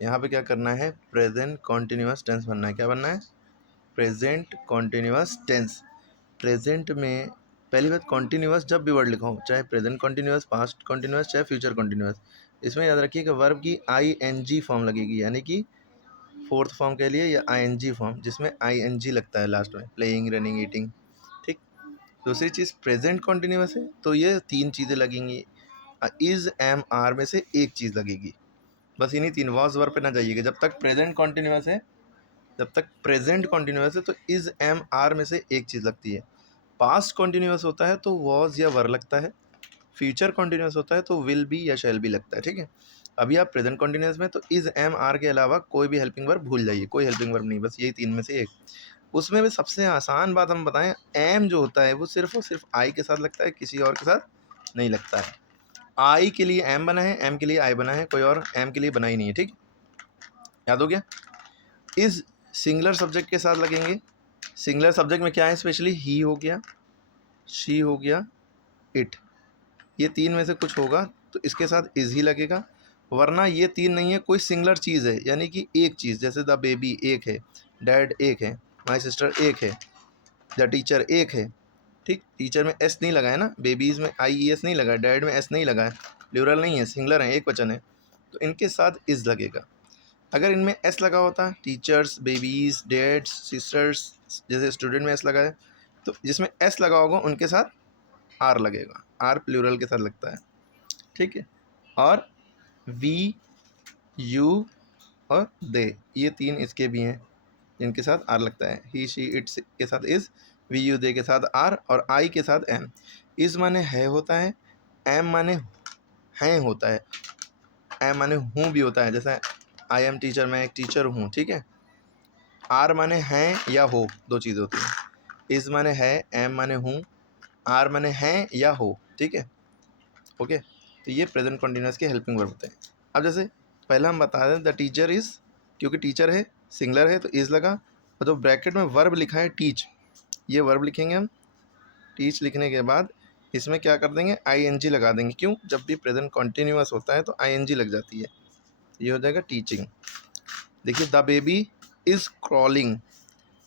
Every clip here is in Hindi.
यहाँ पे क्या करना है, प्रेजेंट कॉन्टिन्यूस टेंस बनना है। क्या बनना है, प्रेजेंट कॉन्टिन्यूस टेंस। प्रेजेंट में पहली बात, कॉन्टिन्यूस जब भी वर्ड लिखा हो, चाहे प्रेजेंट कॉन्टिन्यूस, पास्ट कॉन्टिन्यूस, चाहे फ्यूचर कॉन्टिन्यूस, इसमें याद रखिए कि वर्ब की ING फॉर्म लगेगी, यानी कि फोर्थ फॉर्म के लिए या ING फॉर्म जिसमें ING लगता है लास्ट में, प्लेइंग, रनिंग, ईटिंग। ठीक। दूसरी चीज़, प्रेजेंट कॉन्टिन्यूस है तो ये 3 चीज़ें लगेंगी। इज, एम, आर में से एक चीज़ लगेगी, बस इन्हीं 3। वॉज वर्ब पे ना जाइएगा। जब तक प्रेजेंट कॉन्टिन्यूस है, जब तक प्रेजेंट कॉन्टिन्यूस है तो इज, एम, आर में से एक चीज़ लगती है। पास्ट कॉन्टिन्यूस होता है तो वॉज या वर लगता है। फ्यूचर कॉन्टिन्यूस होता है तो विल बी या शैल बी लगता है। ठीक है। अभी आप प्रेजेंट कॉन्टिन्यूस में तो इज, एम, आर के अलावा कोई भी हेल्पिंग वर्ब भूल जाइए, कोई हेल्पिंग वर्ब नहीं, बस यही 3 में से एक। उसमें भी सबसे आसान बात हम बताएं, एम जो होता है वो सिर्फ और सिर्फ आई के साथ लगता है, किसी और के साथ नहीं लगता है। आई के लिए एम बना है, एम के लिए आई बना है, कोई और एम के लिए बना ही नहीं है। ठीक, याद हो गया। इज सिंगुलर सब्जेक्ट के साथ लगेंगे। सिंगुलर सब्जेक्ट में क्या है, स्पेशली ही हो गया, शी हो गया, इट, ये 3 में से कुछ होगा तो इसके साथ इज ही लगेगा। वरना ये 3 नहीं है, कोई सिंगुलर चीज़ है, यानी कि एक चीज़, जैसे द बेबी एक है, डैड एक है, माई सिस्टर एक है, द टीचर एक है। ठीक, टीचर में एस नहीं लगा है ना, बेबीज़ में IES नहीं लगा है, डैड में एस नहीं लगा है, प्लूरल नहीं है, सिंगुलर है, एक वचन है, तो इनके साथ इज लगेगा। अगर इनमें एस लगा होता, टीचर्स, बेबीज़, डैड्स, सिस्टर्स, जैसे स्टूडेंट में एस लगा है, तो जिसमें एस लगा होगा उनके साथ आर लगेगा, आर प्लूरल के साथ लगता है। ठीक है। और वी, यू और दे, ये 3 इसके भी हैं जिनके साथ आर लगता है। ही, शी, इट के साथ इज, वी, यू, दे के साथ आर, और आई के साथ एम। इज माने है होता है, एम माने हैं होता है, एम माने हूँ भी होता है, जैसे आई एम टीचर, मैं एक टीचर हूँ। ठीक है। आर माने हैं या हो, 2 चीज़ें होती हैं। इज माने है, एम माने हूँ, आर माने हैं या हो। ठीक है। ओके, तो ये प्रेजेंट कंटिन्यूअस के हेल्पिंग वर्ब होते हैं। अब जैसे पहला हम बता दें, द टीचर इज़, क्योंकि टीचर है, सिंगुलर है तो इज़ लगा, और जो ब्रैकेट में वर्ब लिखा है टीच, ये वर्ब लिखेंगे हम। टीच लिखने के बाद इसमें क्या कर देंगे, ING लगा देंगे। क्यों, जब भी प्रेजेंट कंटिन्यूअस होता है तो ING लग जाती है, ये हो जाएगा टीचिंग। देखिए, द बेबी इज़ क्रॉलिंग।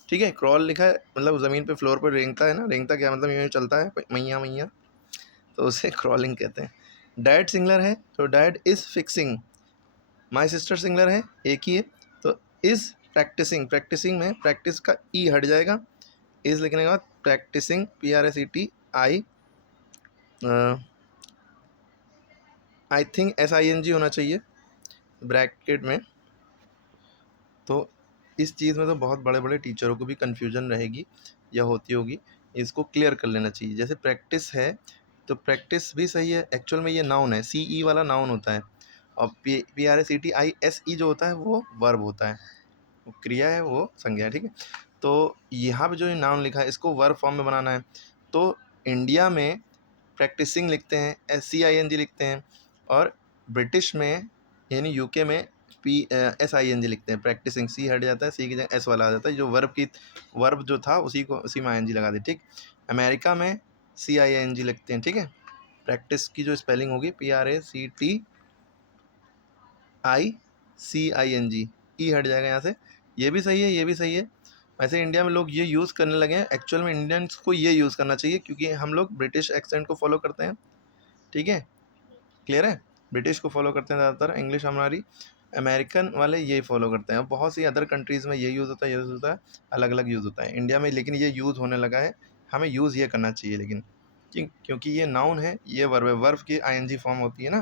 ठीक है, क्रॉल लिखा है मतलब ज़मीन पे, फ्लोर पर रेंगता है ना, रेंगता क्या मतलब, यूँ चलता है मैया मैया, तो उसे क्रॉलिंग कहते हैं। डैड सिंगुलर है तो dad is fixing. My sister singular है, एक ही है, तो इज़ प्रैक्टिसिंग। प्रैक्टिसिंग में प्रैक्टिस का ई हट जाएगा, इज़ लिखने के बाद practising, PRACTI, I think SING होना चाहिए ब्रैकेट में। तो इस चीज़ में तो बहुत बड़े बड़े टीचरों को भी कन्फ्यूजन रहेगी या होती होगी, इसको क्लियर कर लेना चाहिए। जैसे प्रैक्टिस है तो प्रैक्टिस भी सही है, एक्चुअल में ये नाउन है, CE वाला नाउन होता है, और PRACTISE जो होता है वो वर्ब होता है, वो क्रिया है, वो संज्ञा है। ठीक है। तो यहाँ पे जो ये नाउन लिखा है इसको वर्ब फॉर्म में बनाना है, तो इंडिया में प्रैक्टिसिंग लिखते हैं, SCING लिखते हैं, और ब्रिटिश में यानी UK में SING लिखते हैं। प्रैक्टिसिंग सी हट जाता है, सी की जगह एस वाला आ जाता है, जो वर्ब जो था उसी में ING लगा दी। ठीक। अमेरिका में CING लिखते हैं। ठीक है। प्रैक्टिस की जो स्पेलिंग होगी PRACTICING, ई हट जाएगा यहाँ से। ये भी सही है, ये भी सही है। वैसे इंडिया में लोग ये यूज़ करने लगे हैं, एक्चुअल में इंडियंस को ये यूज़ करना चाहिए क्योंकि हम लोग ब्रिटिश एक्सेंट को फॉलो करते हैं। ठीक है, क्लियर है। ब्रिटिश को फॉलो करते हैं ज़्यादातर, इंग्लिश हमारी, अमेरिकन वाले यही फॉलो करते हैं। बहुत सी अदर कंट्रीज़ में ये यूज़ होता है, ये यूज़ होता है, अलग अलग यूज़ होता है। इंडिया में लेकिन ये यूज़ होने लगा है, हमें यूज़ ये करना चाहिए लेकिन, क्योंकि ये नाउन है, ये वर्ब है, वर्ब की ING फॉर्म होती है ना।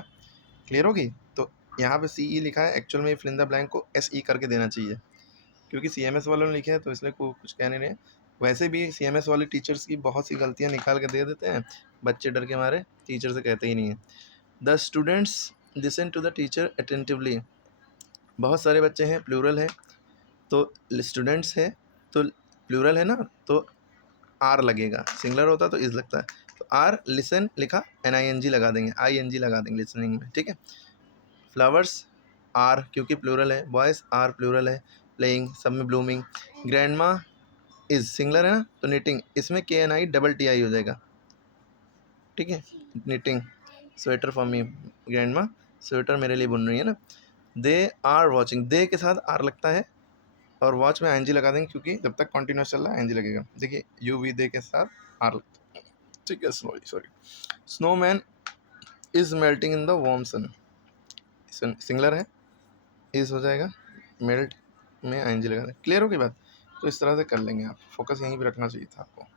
क्लियर होगी। तो यहाँ पे CE लिखा है, एक्चुअल में फिल इन द ब्लैंक को SE करके देना चाहिए, क्योंकि CMS वालों ने लिखे हैं तो इसलिए कुछ कह नहीं रहे। वैसे भी CMS वाले टीचर्स की बहुत सी गलतियाँ निकाल के दे देते हैं, बच्चे डर के मारे टीचर से कहते ही नहीं हैं। The students listen to the teacher attentively. बहुत सारे बच्चे हैं, प्लूरल है, तो स्टूडेंट्स है तो प्लूरल है ना, तो आर लगेगा, सिंगुलर होता तो इज लगता है, तो आर, लिसन लिखा, NING लगा देंगे, ING लगा देंगे लिसनिंग में। ठीक है। फ्लावर्स आर, क्योंकि प्लूरल है, बॉयज़ आर प्लूरल है, प्लेइंग सब में ब्लूमिंग। ग्रैंडमा इज सिंगुलर है ना, तो निटिंग, इसमें KNI TI हो जाएगा। ठीक है, knitting, sweater for me, grandma sweater मेरे लिए बुन रही है ना। दे आर वॉचिंग, दे के साथ आर लगता है और वॉच में आईएनजी लगा देंगे क्योंकि जब तक कॉन्टिन्यूस चल रहा है आईएनजी लगेगा। देखिए यू वी दे के साथ आर लगता है, ठीक है। Sorry snowman is melting in the warm sun, singular है, इज हो जाएगा, मेल्ट में आईएनजी लगा दें। क्लियर हो गई बात? तो इस तरह से कर लेंगे आप, फोकस यहीं पे रखना चाहिए था आपको।